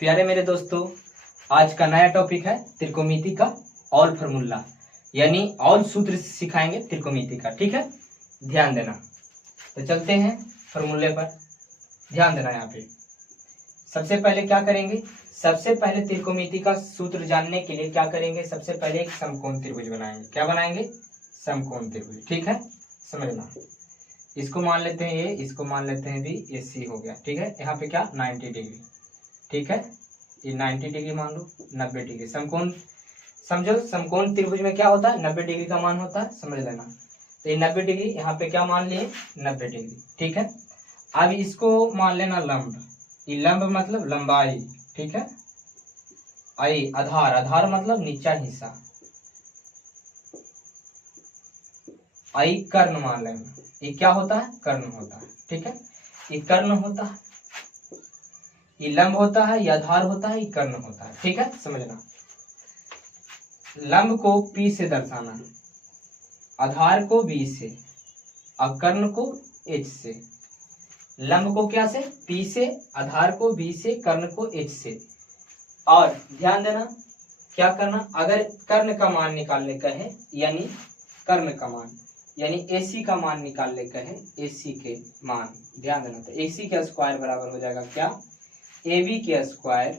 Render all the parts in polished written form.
प्यारे मेरे दोस्तों, आज का नया टॉपिक है त्रिकोणमिति का ऑल फार्मूला, यानी ऑल सूत्र सिखाएंगे त्रिकोणमिति का। ठीक है, ध्यान देना। तो चलते हैं फार्मूले पर, ध्यान देना। यहाँ पे सबसे पहले क्या करेंगे, सबसे पहले त्रिकोणमिति का सूत्र जानने के लिए क्या करेंगे, सबसे पहले एक समकोण त्रिभुज बनाएंगे। क्या बनाएंगे? समकोण त्रिभुज। ठीक है, समझना। इसको मान लेते हैं ए, इसको मान लेते हैं बी, ये सी हो गया। ठीक है, यहाँ पे क्या 90 डिग्री। ठीक है, ये 90 डिग्री मान लो, 90 डिग्री। समकोण समझो, समकोण त्रिभुज में क्या होता है, 90 डिग्री का मान होता है, समझ लेना। तो ये 90 डिग्री, यहाँ पे क्या मान लिए, 90 डिग्री। ठीक है, अब इसको मान लेना लंब। ये लंब मतलब लंबाई। ठीक है, आई आधार, आधार मतलब नीचा हिस्सा। आई कर्ण मान लेना। ये क्या होता है, कर्ण होता है। ठीक है, ये कर्ण होता है, ये लंब होता है, ये आधार होता है, ये कर्ण होता है। ठीक है, समझना। लंब को P से दर्शाना, आधार को B से और कर्ण को H से। लंब को क्या से, P से, आधार को B से, कर्ण को H से। और ध्यान देना, क्या करना, अगर कर्ण का मान निकालने का है, यानी कर्ण का मान यानी AC का मान निकालने का है, AC के मान, ध्यान देना। तो AC का स्क्वायर बराबर हो जाएगा क्या, AB के स्क्वायर,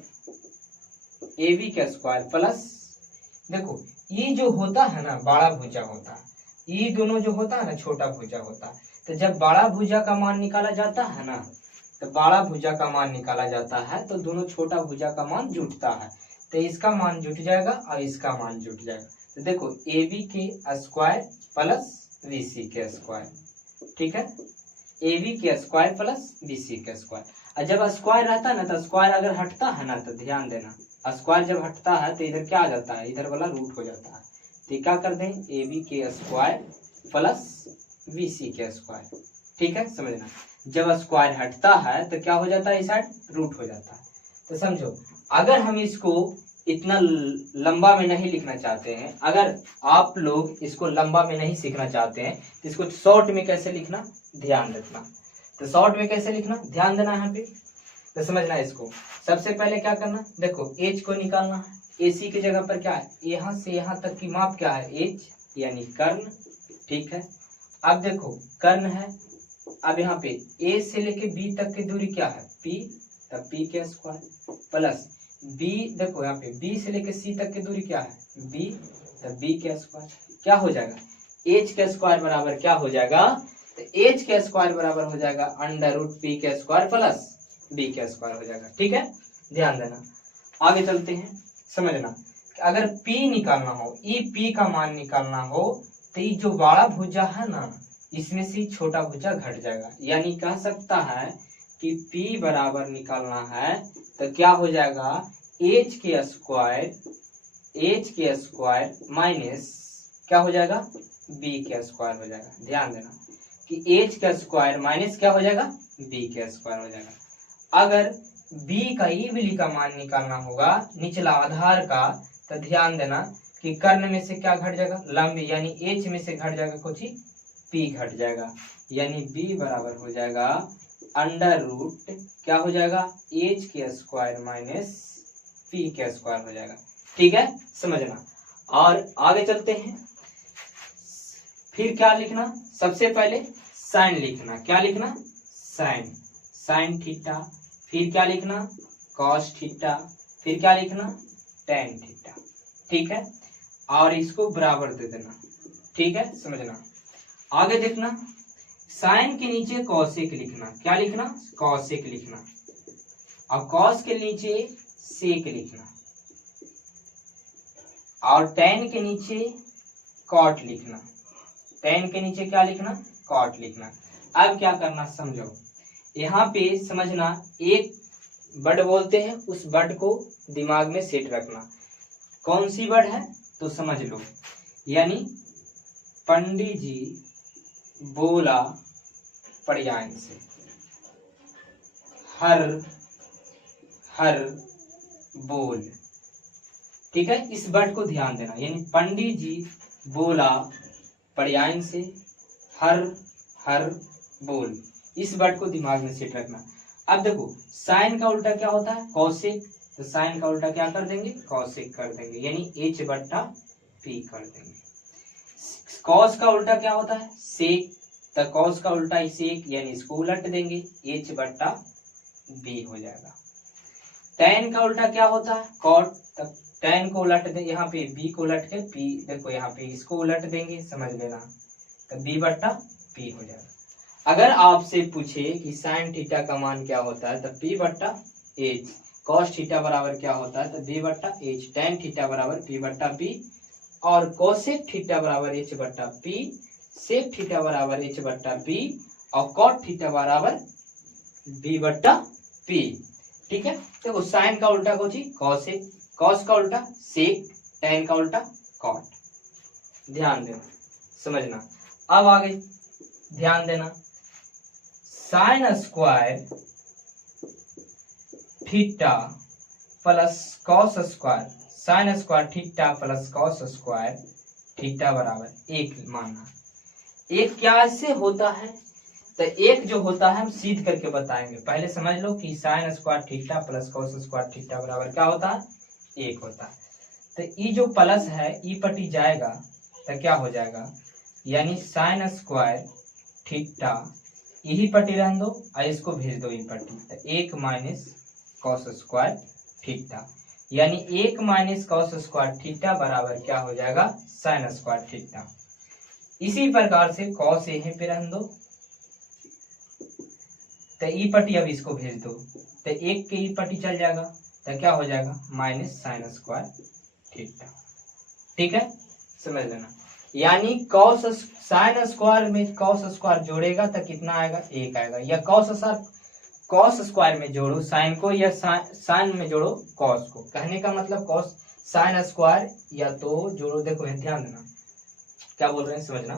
AB का स्क्वायर प्लस, देखो ये जो होता है ना बड़ा भुजा होता है, ये दोनों जो होता है ना छोटा भुजा होता है। तो जब बड़ा भुजा का मान निकाला जाता है ना, तो बड़ा भुजा का मान निकाला जाता है तो दोनों छोटा भुजा का मान जुटता है। तो इसका मान जुट जाएगा और इसका मान जुट जाएगा। तो देखो AB के स्क्वायर प्लस BC के स्क्वायर। ठीक है, AB के स्क्वायर प्लस BC के स्क्वायर। और जब स्क्वायर रहता है ना, तो स्क्वायर अगर हटता है ना, तो ध्यान देना, स्क्वायर जब हटता है तो इधर क्या आ जाता है, इधर वाला रूट हो जाता है। तो क्या कर दें, AB के स्क्वायर प्लस BC के स्क्वायर। ठीक है, समझना। जब स्क्वायर हटता है तो क्या हो जाता है, इस साइड रूट हो जाता है। तो समझो, अगर हम इसको इतना लंबा में नहीं लिखना चाहते हैं, अगर आप लोग इसको लंबा में नहीं सीखना चाहते हैं, तो इसको शॉर्ट में कैसे लिखना, ध्यान रखना। तो शॉर्ट में कैसे लिखना, ध्यान देना यहाँ पे। तो समझना इसको, सबसे पहले क्या करना, देखो H को निकालना है। AC की जगह पर क्या है, यहाँ से यहाँ तक की माप क्या है, H यानी कर्ण। ठीक है, अब देखो कर्ण है, अब यहाँ पे A से लेके B तक की दूरी क्या है, P, तब P के स्क्वायर प्लस B, देखो यहाँ पे B से लेके C तक की दूरी क्या है, B, तब B के स्क्वायर। क्या हो जाएगा, H के स्क्वायर बराबर क्या हो जाएगा, तो H के स्क्वायर बराबर हो जाएगा अंडर रूट P के स्क्वायर प्लस B के स्क्वायर हो जाएगा। ठीक है, ध्यान देना। आगे चलते हैं, समझना। अगर P निकालना हो, ई P का मान निकालना हो, तो ये जो बड़ा भुजा है ना, इसमें से छोटा भुजा घट जाएगा। यानी कह सकता है कि P बराबर निकालना है तो क्या हो जाएगा, H के स्क्वायर माइनस क्या हो जाएगा, B के स्क्वायर हो जाएगा। ध्यान देना कि H का स्क्वायर माइनस क्या हो जाएगा, B के स्क्वायर हो जाएगा। अगर B का ईबिली का मान निकालना होगा, निचला आधार का, तो ध्यान देना कि कर्ण में से क्या घट जाएगा, लंब, यानी H में से घट जाएगा कुछ ही, P घट जाएगा। यानी B बराबर हो जाएगा अंडर रूट क्या हो जाएगा, H के स्क्वायर माइनस P के स्क्वायर हो जाएगा। ठीक है, समझना। और आगे चलते हैं, फिर क्या लिखना, सबसे पहले साइन लिखना। क्या लिखना, साइन, साइन थीटा। फिर क्या लिखना, कॉस थीटा। फिर क्या लिखना, टेन थीटा। ठीक है, और इसको बराबर दे देना। ठीक है, समझना। आगे देखना, साइन के नीचे कॉसेक लिखना। क्या लिखना, कॉसेक लिखना। और कॉस के नीचे सेक लिखना, और टेन के नीचे कॉट लिखना। टेन के नीचे क्या लिखना, कॉट लिखना। अब क्या करना समझो, यहाँ पे समझना, एक वर्ड बोलते हैं, उस वर्ड को दिमाग में सेट रखना। कौन सी वर्ड है तो समझ लो, यानी पंडित जी बोला पर्याय से, हर हर बोल। ठीक है, इस वर्ड को ध्यान देना, यानी पंडित जी बोला पर्याय से, हर हर बोल, इस वर्ड को दिमाग में सेट रखना। अब देखो साइन का उल्टा क्या होता है, कौशिक, तो साइन का उल्टा क्या कर देंगे, कॉसेक कर देंगे, यानी h बट्टा p कर देंगे। कॉस का उल्टा क्या होता है, सेक, तो कॉस का उल्टा सेक, यानी इसको उलट देंगे, h बट्टा b हो जाएगा। tan का उल्टा क्या होता है, कॉट, तो tan को उलट दे, यहाँ पे b को उलट के p, देखो यहाँ पे इसको उलट देंगे, समझ लेना, तो b बट्टा p हो जाएगा। अगर आपसे पूछे कि साइन थीटा का मान क्या होता है, तो p बट्टा h, कॉस थीटा बराबर क्या होता है, तो b बट्टा h, tan थीटा बराबर p बट्टा b, और कोसेक थीटा बराबर h बट्टा p, सेक थीटा बराबर h बट्टा b, और कॉट थीटा बराबर b बट्टा p। ठीक है, देखो साइन का उल्टा कुछ ही कॉसेक, कॉस का उल्टा सेक, tan का उल्टा कॉट। ध्यान देना, समझना। अब आगे ध्यान देना, sine square theta plus cos square, sine square theta plus cos square theta बराबर 1 मानना। एक क्या से होता है, तो एक जो होता है हम सीध करके बताएंगे, पहले समझ लो कि sine square theta plus cos square theta बराबर क्या होता है, 1 होता है। तो ई जो प्लस है ई पटी जाएगा तो क्या हो जाएगा, यानी साइन स्क्वायर थीटा यही पटी रहने दो और इसको भेज दो ई पटी, तो 1 माइनस कॉस स्क्वायर थीटा, यानी 1 माइनस कॉस स्क्वायर थीटा बराबर क्या हो जाएगा, साइन स्क्वायर थीटा। इसी प्रकार से कॉस यहीं पे रहने दो, तो ई पटी अब इसको भेज दो, तो 1 के ई पटी चल जाएगा, तो क्या हो जाएगा, माइनस साइन स्क्वायर थीटा। ठीक है, समझ लेना, यानी कॉस साइन स्क्वायर में कॉस स्क्वायर जोड़ेगा तो कितना आएगा, 1 आएगा, या कॉस स्क्वायर में जोड़ो साइन को, या साइन में जोड़ो कॉस को। कहने का मतलब कॉस साइन स्क्वायर या तो जोड़ो, देखो ध्यान देना क्या बोल रहे हैं, समझना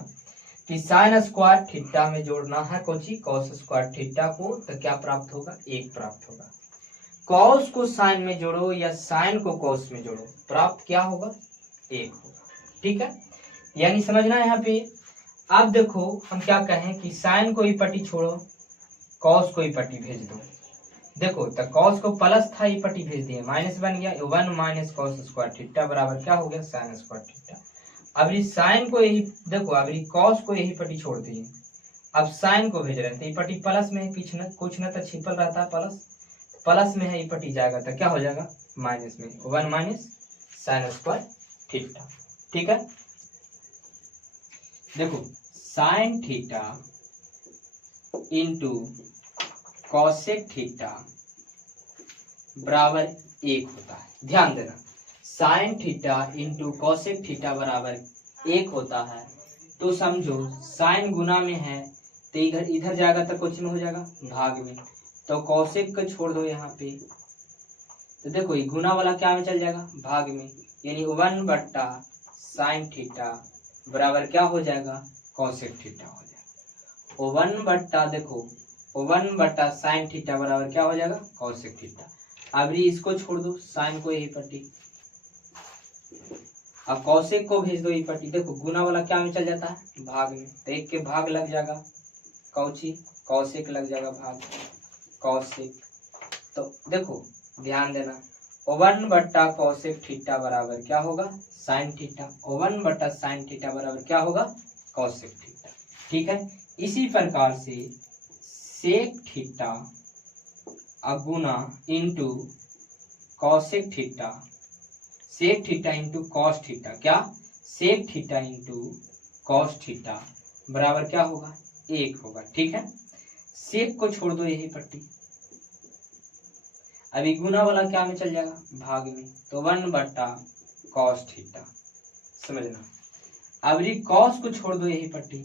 कि साइन स्क्वायर थीटा में जोड़ना है कोची कॉस स्क्वायर थीटा को, तो क्या प्राप्त होगा, 1 प्राप्त होगा। कॉस को साइन में जोड़ो या साइन को कॉस में जोड़ो, प्राप्त क्या होगा, 1 होगा। ठीक है, यानी समझना है यहाँ पे। अब देखो हम क्या कहें कि साइन को ही पट्टी छोड़ो, कॉस को ही पट्टी भेज दो। देखो तो कॉस को प्लस था, ये पट्टी भेज दिए, माइनस बन गया, 1 माइनस कॉस स्क्वायर थीटा बराबर क्या हो गया, साइन स्क्वायर थीटा। अब ये साइन को यही देखो, अब ये कॉस को यही पट्टी छोड़ दिए, अब साइन को भेज रहे थे, ये पट्टी प्लस में है, कुछ न तो छिपल रहता है प्लस में है, ये पट्टी जाएगा तो क्या हो जाएगा, माइनस में, 1 माइनस साइन स्क्वायर थीटा। ठीक है, देखो sine theta into cosec theta बराबर 1 होता है। ध्यान देना, sine theta into cosec theta बराबर 1 होता है, तो समझो साइन गुना में है तो इधर जाएगा तो कुछ में हो जाएगा, भाग में, तो कॉसेक को छोड़ दो यहाँ पे, तो देखो ये गुना वाला क्या में चल जाएगा, भाग में, यानी 1 बट्टा साइन थीटा बराबर क्या हो जाएगा, कॉसेक थीटा हो जाएगा। 1 बट्टा देखो 1 बट्टा साइन थीटा बराबर क्या हो जाएगा, कॉसेक थीटा। अब इसको छोड़ दो, साइन को यही पट्टी, अब कॉसेक को भेज दो ये पट्टी, देखो गुना वाला क्या में चल जाता है, भाग में, तो 1 के भाग लग जाएगा, कौची कॉसेक लग जाएगा भाग, कॉसेक। तो देखो ध्यान देना, 1 बट्टा कॉसेक थीटा बराबर क्या होगा, साइन थीटा, 1 बट्टा साइन थीटा बराबर क्या होगा, कॉसेक थीटा। ठीक है, इसी प्रकार से सेक थीटा अगुना into cosec theta, sec theta into cos theta, क्या sec theta into cos theta बराबर क्या होगा, 1 होगा। ठीक है, सेक को छोड़ दो यही पट्टी, अभी गुना वाला क्या में चल जाएगा, भाग में, तो 1 बट्टा कॉस थीटा, समझना। अब कॉस को छोड़ दो यही पट्टी,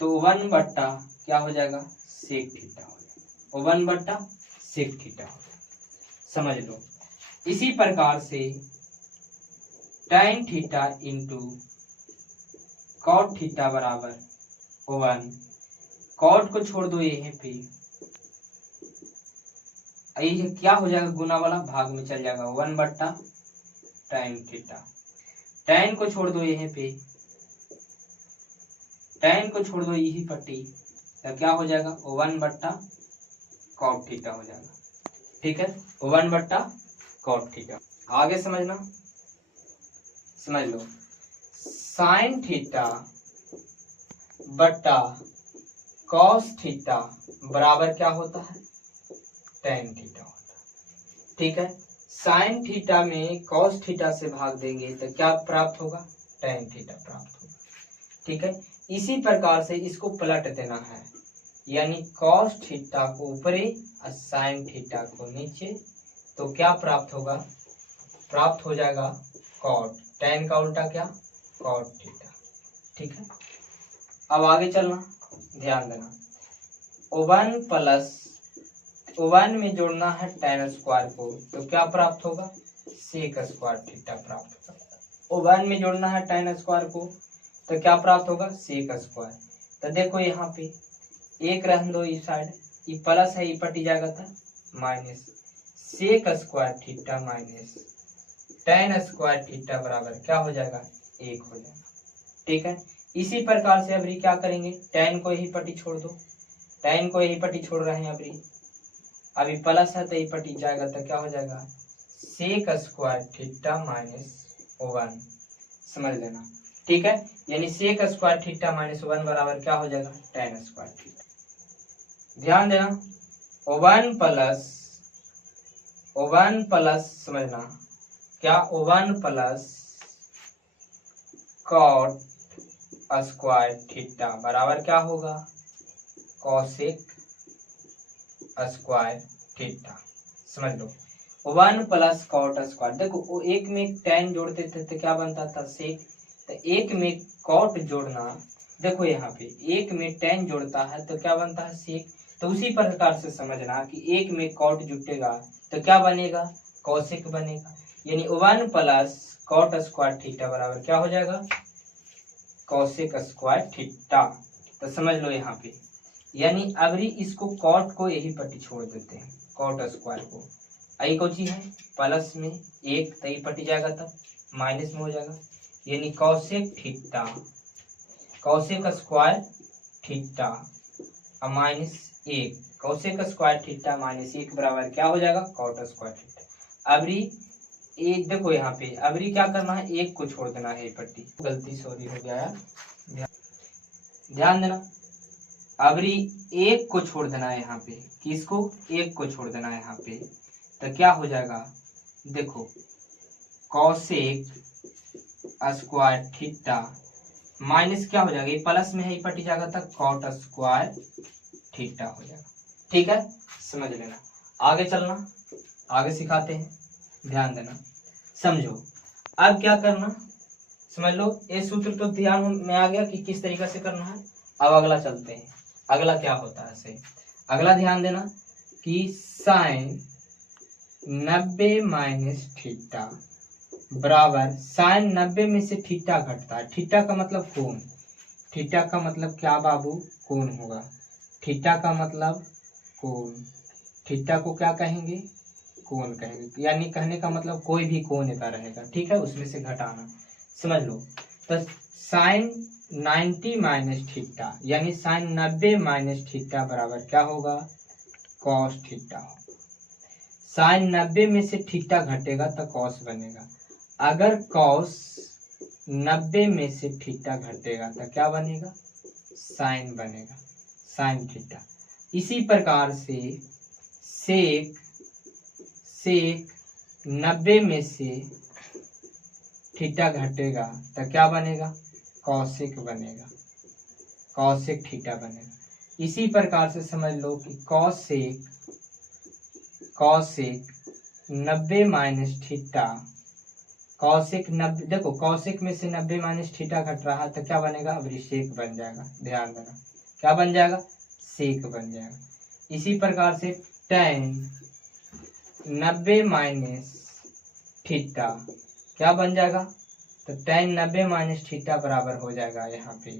तो 1 बट्टा क्या हो जाएगा, सेक थीटा हो जाएगा, 1 बट्टा सेक थीटा हो जाएगा, समझ लो। इसी प्रकार से tan theta into cot theta बराबर 1, कॉट को छोड़ दो यहीं पे, ये क्या हो जाएगा, गुना वाला भाग में चल जाएगा, 1 बट्टा tan थीटा, tan को छोड़ दो यहीं पे, tan को छोड़ दो यही पट्टी, तो क्या हो जाएगा, 1 बट्टा कॉट थीटा हो जाएगा। ठीक है, 1/cot थीटा। आगे समझना, समझ लो, साइन थीटा बटा कॉस थीटा बराबर क्या होता है, टेन थीटा होता है। ठीक है, साइन थीटा में कॉस थीटा से भाग देंगे तो क्या प्राप्त होगा, टेन थीटा प्राप्त होगा। ठीक है, इसी प्रकार से इसको पलट देना है, यानी कॉस थीटा को ऊपरी और साइन थीटा को नीचे, तो क्या प्राप्त होगा, प्राप्त हो जाएगा कॉट, टेन का उल्टा क्या, कॉट थीटा। ठीक है, अब आगे चलना, ध्यान देना, वन प्लस वन में जोड़ना है टेन स्क्वायर को, तो क्या प्राप्त होगा, सेक स्क्वायर थीटा प्राप्त होगा। वन में जोड़ना है टेन स्क्वायर को, तो क्या प्राप्त होगा, सेक स्क्वायर। तो देखो यहाँ पे एक रहने दो, इस साइड ये प्लस है, ये पटी जाएगा था minus, sec square theta minus tan square theta बराबर क्या हो जाएगा, एक हो जाएगा। ठीक है, इसी प्रकार से अभी क्या करेंगे, टेन को यही पट्टी छोड़ दो, टेन को यही पट्टी छोड़ रहे हैं, अभी प्लस है तो ये पट्टी जाएगा, तो क्या हो जाएगा, sec square theta minus one, समझ लेना। ठीक है, यानी sec square theta minus one बराबर क्या हो जाएगा, टेन स्क्वायर थीटा। ध्यान देना, वन प्लस समझना क्या, one plus cot square theta बराबर क्या होगा, कॉसेक स्क्वायर थीटा। समझ लो, वन प्लस कॉट स्क्वायर, देखो वो एक में टेन जोड़ते थे तो क्या बनता था, सेक, तो एक में कॉट जोड़ना, देखो यहाँ पे एक में टेन जोड़ता है तो क्या बनता है, सेक। तो उसी प्रकार से समझना कि एक में कॉट जुटेगा तो क्या बनेगा, कॉसेक बनेगा, यानी one plus cot square theta बराबर क्या हो जाएगा, कॉसेक स्क्वायर थीटा। तो समझ लो यहाँ पे, यानी अबरी इसको कॉट को यही पट्टी छोड़ देते हैं, कॉट स्क्वायर को, आई कौन सी है प्लस में एक, तो ये पट्टी जाएगा तब माइनस में हो जाएगा, यानी cosec theta, cosec square theta और माइनस एक, कॉसेक स्क्वायर थीटा माइनस एक बराबर क्या हो जाएगा, कॉट स्क्वायर थीटा। अबरी एक देखो यहाँ पे, अबरी क्या करना है, एक को छोड़ देना है, पट्टी गलती सॉरी हो गया यार, ध्यान देना, अबरी एक को छोड़ देना है यहाँ पे, किसको, एक को छोड़ देना है यहाँ पे, तो क्या हो जाएगा, देखो कॉसेक स्क्वायर थीटा माइनस क्या हो जाएगा, ये प्लस में है, ये पट्टी जाएगा था कॉट स्क्वायर थीटा हो जाएगा। ठीक है, समझ लेना, आगे चलना, आगे सिखाते हैं, ध्यान देना, समझो। अब क्या करना, समझ लो, ये सूत्र तो ध्यान में आ गया कि किस तरीके से करना है। अब अगला चलते हैं, अगला क्या होता है सही, अगला ध्यान देना कि साइन 90 माइनस थीटा बराबर, साइन 90 में से थीटा घटता है, थीटा का मतलब कोण, थीटा का मतलब क्या बाबू, कोण होगा, थीटा का मतलब कोण, थीटा को क्या कहेंगे, कोण कहेंगे, यानी कहने का मतलब कोई भी कोण का रहेगा। ठीक है, उसमें से घटाना, समझ लो, तो साइन 90 माइनस थीटा, यानी साइन 90 माइनस थीटा बराबर क्या होगा, कॉस थीटा। साइन 90 में से थीटा घटेगा तो कॉस बनेगा, अगर कॉस 90 में से थीटा घटेगा तो क्या बनेगा, साइन बनेगा, साइन थीटा। इसी प्रकार से सेक 90 में से थीटा घटेगा तो क्या बनेगा, कॉसेक बनेगा, कॉसेक थीटा बनेगा। इसी प्रकार से समझ लो कि कॉसेक 90 माइनस थीटा, कॉसेक 90, देखो कॉसेक में से 90 माइनस थीटा घट रहा है तो क्या बनेगा, अब सेक बन जाएगा, ध्यान देना क्या बन जाएगा, सेक बन जाएगा। इसी प्रकार से टेन 90 माइनस थीटा क्या बन जाएगा, तो टेन 90 माइनस थीटा बराबर हो जाएगा यहाँ पे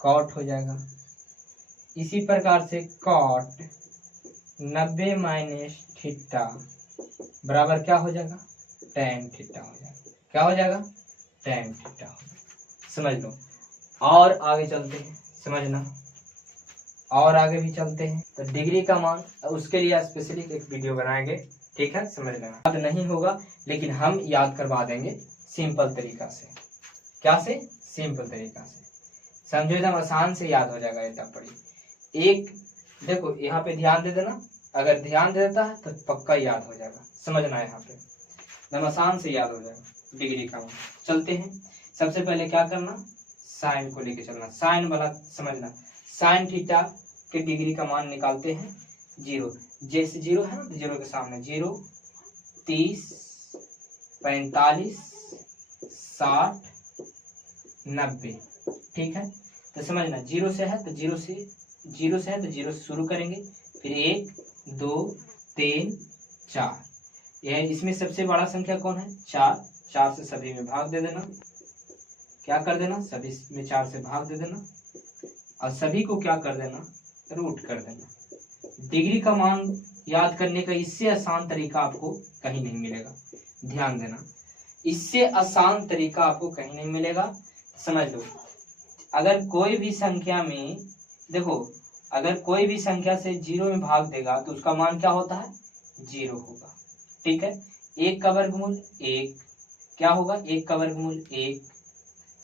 कॉट हो जाएगा। इसी प्रकार से कॉट 90 माइनस थीटा बराबर क्या हो जाएगा, टेन थीटा हो जाएगा, क्या हो जाएगा, टेन थीटा हो जाएगा। समझ लो, और आगे चलते हैं, समझना, और आगे भी चलते हैं। तो डिग्री का मान उसके लिए स्पेशली एक वीडियो बनाएंगे, ठीक है, समझ लेना। याद नहीं होगा लेकिन हम याद करवा देंगे सिंपल तरीका से। क्या से? सिंपल तरीका से, समझो, एकदम आसान से याद हो जाएगा एकदम पढ़ी। एक देखो यहाँ पे ध्यान दे देना, अगर ध्यान दे देता है तो पक्का याद हो जाएगा, समझना है, यहाँ पे एकदम आसान से याद हो जाएगा डिग्री का मान। चलते हैं, सबसे पहले क्या करना, साइन को लेके चलना, साइन वाला समझना। साइन थीटा के डिग्री का मान निकालते हैं 0, जैसे 0 है ना तो 0 के सामने 0, 30, 45, 60, 90, ठीक है। तो समझना 0 से है तो 0 से शुरू करेंगे, फिर 1, 2, 3, 4, यह इसमें सबसे बड़ा संख्या कौन है? 4, 4 से सभी में भाग दे देना, क्या कर देना, सभी में 4 से भाग दे देना, और सभी को क्या कर देना, रूट कर देना। डिग्री का मान याद करने का इससे आसान तरीका आपको कहीं नहीं मिलेगा, ध्यान देना, इससे आसान तरीका आपको कहीं नहीं मिलेगा, समझ लो। अगर कोई भी संख्या में देखो, अगर कोई भी संख्या से 0 में भाग देगा तो उसका मान क्या होता है? 0 होगा, ठीक है। 1 का वर्गमूल 1 क्या होगा? 1 का वर्गमूल 1,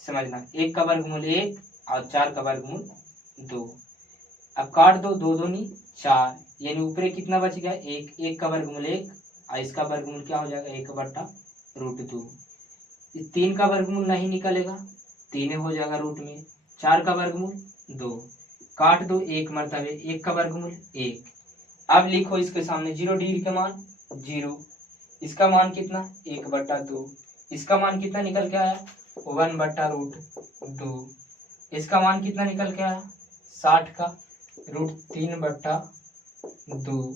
समझना, 1 का वर्गमूल 1 और 4 का वर्गमूल 2। अब काट दो, 2 दूनी 4, यानी ऊपरे कितना बच गया? 1, 1 का वर्गमूल 1 और इसका वर्गमूल क्या हो जाएगा? 1/√2। 3 का वर्गमूल नहीं निकलेगा, 3 हो जाएगा रूट में, 4 का वर्गमूल 2, काट दो 1 मरतबे, 1 का वर्गमूल 1। अब लिखो इसके सामने 0 डिग्री का मान 0, इसका मान कितना? 1/2, इसका मान कितना निकल के आया? 1/√2, इसका मान कितना निकल के आया? 60 का √3/2,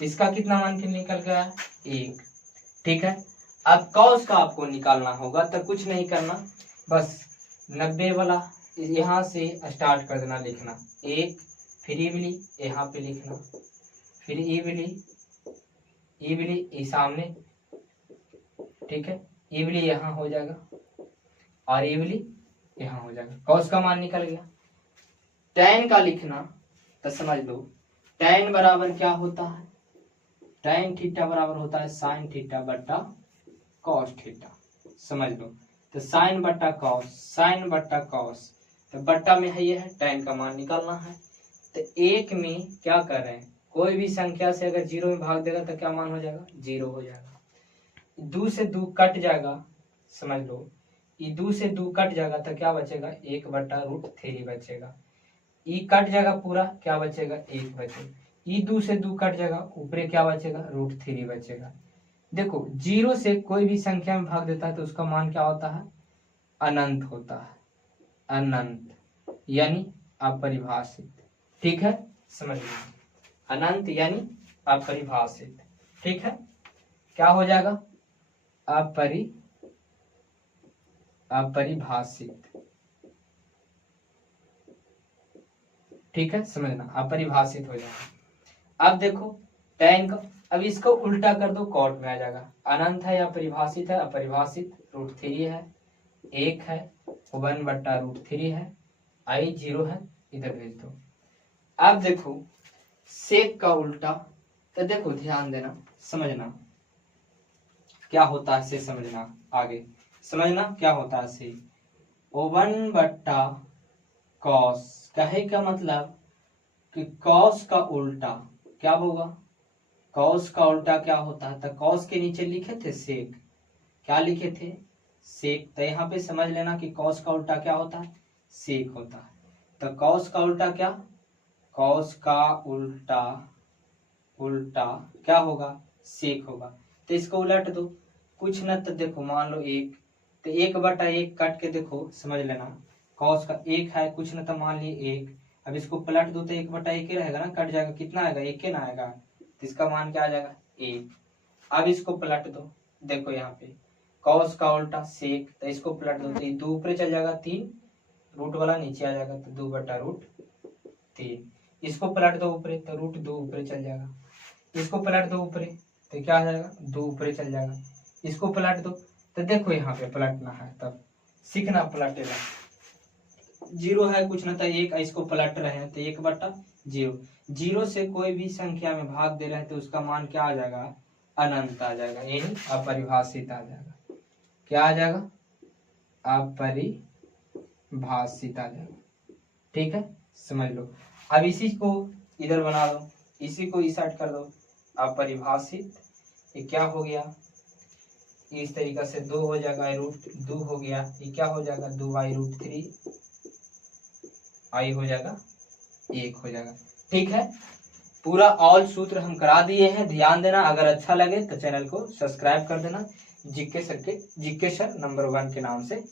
इसका कितना मान निकल के आया? 1, ठीक है। अब कॉस का आपको निकालना होगा तो कुछ नहीं करना, बस 90 वाला यहाँ से स्टार्ट कर देना लिखना, 1, फिर इवली यहाँ पे लिखना, फिर इवली सामने, ठीक है, इवली यहाँ हो जाएगा और इवली यहाँ हो जाएगा, कॉस का मान निकल गया। tan का लिखना तो समझ लो, tan बराबर क्या होता है? tan थीटा बराबर होता है sin थीटा बट्टा cos थीटा, समझ लो। तो sin बट्टा cos, तो बट्टा में है ये है, tan का मान निकालना है। तो 1 में क्या कर रहे हैं, कोई भी संख्या से अगर 0 में भाग देगा तो क्या मान हो जाएगा? 0 हो जाएगा। 2 से 2 कट जाएगा, समझ लो, ये 2 से 2 कट जाएगा तो क्या बचेगा? 1/√3 बचेगा। ई कट जाएगा पूरा, क्या बचेगा? 1 बचेगा। ई 2 से 2 कट जाएगा, ऊपरे क्या बचेगा? √3 बचेगा। देखो 0 से कोई भी संख्या में भाग देता है तो उसका मान क्या होता है? अनंत होता है, अनंत यानी अपरिभाषित, ठीक है, समझ लो, अनंत यानी अपरिभाषित, ठीक है। क्या हो जाएगा? अपरिभाषित, ठीक है, समझना, अपरिभाषित हो जाएगा। अब देखो tan का, अब इसको उल्टा कर दो, कॉट में आ जाएगा, अनंत है या परिभाषित है? अपरिभाषित, √3 है, 1 है, 1/√3 है, आई 0 है, इधर भेज दो। अब देखो सेक का उल्टा, तो देखो ध्यान देना, समझना क्या होता है, से समझना, आगे समझना क्या होता है से। 1/cos, कहे का मतलब कि cos का उल्टा क्या होगा? cos का उल्टा क्या होता है? तो cos के नीचे लिखे थे सेक, क्या लिखे थे? सेक। तो यहाँ पे समझ लेना कि cos का उल्टा क्या होता है? सेक होता है। तो cos का उल्टा क्या? cos का उल्टा क्या होगा? सेक होगा। तो इसको उलट दो, कुछ न तो देखो, मान लो 1, तो 1/1 काट के देखो, समझ लेना, cos का 1 है, कुछ न तो मान लिए 1। अब इसको पलट दो तो 1/1 ही रहेगा ना, कट जाएगा, कितना आएगा? 1 ना आएगा, तो इसका मान क्या आ जाएगा? 1। अब इसको पलट दो, देखो यहाँ पे cos का उल्टा सेक, तो इसको पलट दो तो 2 ऊपर चल जाएगा, 3 रूट वाला नीचे आ जाएगा, तो 2/√3। इसको पलट दो ऊपर तो √2 ऊपर चल जाएगा, इसको पलट दो ऊपर तो क्या आ जाएगा? 2 ऊपर चल जाएगा, इसको पलट दो। तो देखो यहाँ पे पलटना है, तब सीखना पलटेगा, जीरो है कुछ ना तो एक, इसको पलट रहे हैं तो 1/0। जीरो से कोई भी संख्या में भाग दे रहे हैं तो उसका मान क्या आ जाएगा, अनंत आ जाएगा, यानी अपरिभाषित आ जाएगा। क्या आ जाएगा, अपरिभाषित आ जाएगा। ठीक है, समझ लो। अब इसी को इधर बना दो, इसी को इस साइड कर दो, अपरिभाषित, ये क्या हो गया, इस तरीका से 2 हो जाएगा, √2 हो गया, ये क्या हो जाएगा 2/√3, आई हो जाएगा 1 हो जाएगा। ठीक है, पूरा ऑल सूत्र हम करा दिए हैं, ध्यान देना। अगर अच्छा लगे तो चैनल को सब्सक्राइब कर देना, जीके सर नंबर 1 के नाम से।